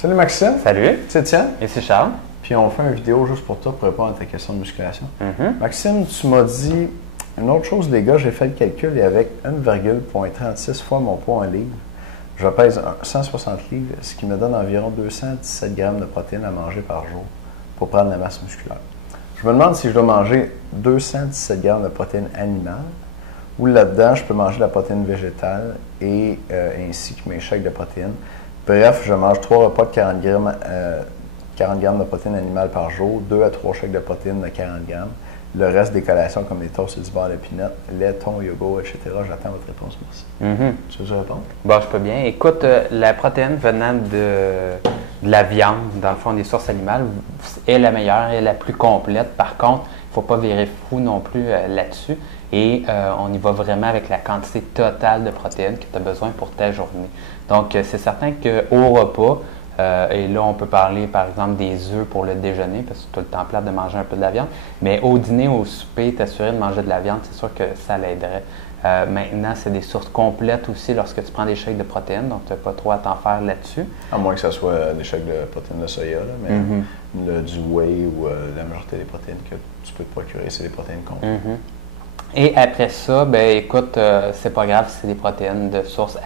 Salut Maxime. Salut. C'est Étienne. Et c'est Charles. Puis on fait une vidéo juste pour toi pour répondre à ta question de musculation. Mm-hmm. Maxime, tu m'as dit une autre chose, les gars, j'ai fait le calcul et avec 1,36 fois mon poids en livres, je pèse 160 livres, ce qui me donne environ 217 grammes de protéines à manger par jour pour prendre la masse musculaire. Je me demande si je dois manger 217 grammes de protéines animales ou là-dedans, je peux manger de la protéine végétale et ainsi que mes shakes de protéines. Bref, je mange 3 repas de 40 grammes de protéines animales par jour, 2 à 3 shakes de protéines de 40 grammes. Le reste des collations comme les toasts et du beurre de pinot, lait, thon, yogourt, etc. J'attends votre réponse, merci. Mm-hmm. Tu veux que je réponde? Bon, je peux bien. Écoute, la protéine venant de la viande, dans le fond des sources animales, est la meilleure et la plus complète. Par contre, il ne faut pas virer fou non plus là-dessus. Et on y va vraiment avec la quantité totale de protéines que tu as besoin pour ta journée. Donc, c'est certain qu'au repas, et là, on peut parler, par exemple, des œufs pour le déjeuner, parce que c'est tout le temps plate de manger un peu de la viande. Mais au dîner, au souper, t'assurer de manger de la viande, c'est sûr que ça l'aiderait. Maintenant, c'est des sources complètes aussi lorsque tu prends des shakes de protéines, donc tu n'as pas trop à t'en faire là-dessus. À moins que ce soit des shakes de protéines de soya, là, mais du whey ou la majorité des protéines que tu peux te procurer, c'est des protéines complètes. Et après ça, ben écoute, c'est pas grave si c'est des protéines de source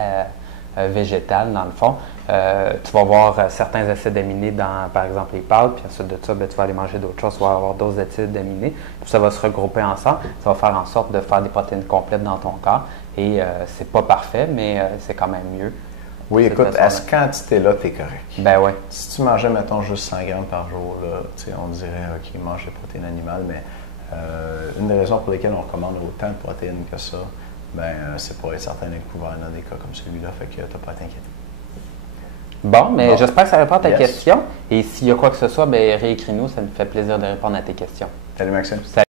végétale, dans le fond. Tu vas avoir certains acides aminés dans, par exemple, les pâtes, puis ensuite de ça, ben, tu vas aller manger d'autres choses, tu vas avoir d'autres acides aminés, puis ça va se regrouper ensemble. Ça va faire en sorte de faire des protéines complètes dans ton corps. Et c'est pas parfait, mais c'est quand même mieux. Oui, écoute, à cette quantité-là, tu es correct. Ben oui. Si tu mangeais, mettons, juste 100 grammes par jour, là, on dirait, OK, mange des protéines animales, mais une des raisons pour lesquelles on recommande autant de protéines que ça, c'est pour être certain d'être couvert dans des cas comme celui-là, fait que tu n'as pas à t'inquiéter. Bon, mais j'espère que ça répond à ta Yes. question. Et s'il y a quoi que ce soit, ben réécris-nous, ça nous fait plaisir de répondre à tes questions. Salut Maxime. Salut.